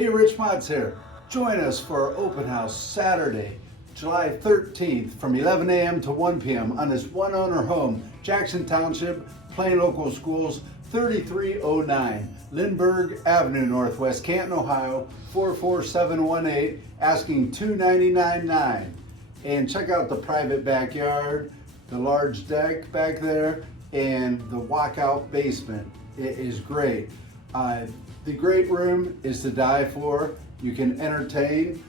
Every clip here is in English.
Hey, Rich Mott's here. Join us for our open house Saturday, July 13th from 11 a.m. to 1 p.m. on this one owner home, Jackson Township, Plain Local Schools, 3309 Lindbergh Avenue Northwest, Canton, Ohio, 44718, asking $299.9. And check out the private backyard, the large deck back there, and the walkout basement. It is great. The great room is to die for. You can entertain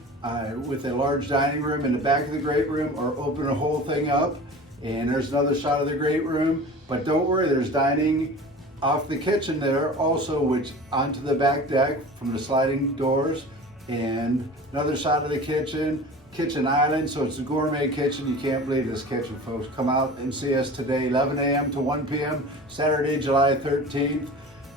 with a large dining room in the back of the great room, or open the whole thing up. And there's another shot of the great room. But don't worry, there's dining off the kitchen there also, which onto the back deck from the sliding doors. And another shot of the kitchen island. So it's a gourmet kitchen. You can't believe this kitchen, folks. Come out and see us today, 11 a.m. to 1 p.m., Saturday, July 13th.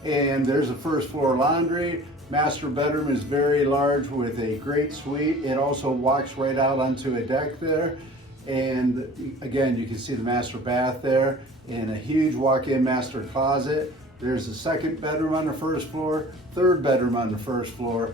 And there's a first floor laundry. Master bedroom is very large with a great suite. It also walks right out onto a deck there. And again, you can see the master bath there and a huge walk-in master closet. There's a second bedroom on the first floor, third bedroom on the first floor,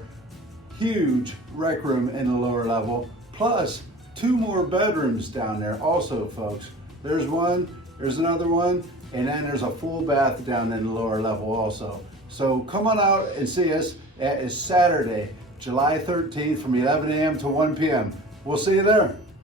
huge rec room in the lower level, plus 2 more bedrooms down there also, folks. There's one, there's another one, and then there's a full bath down in the lower level also. So come on out and see us. It is Saturday, July 13th from 11 a.m. to 1 p.m. We'll see you there.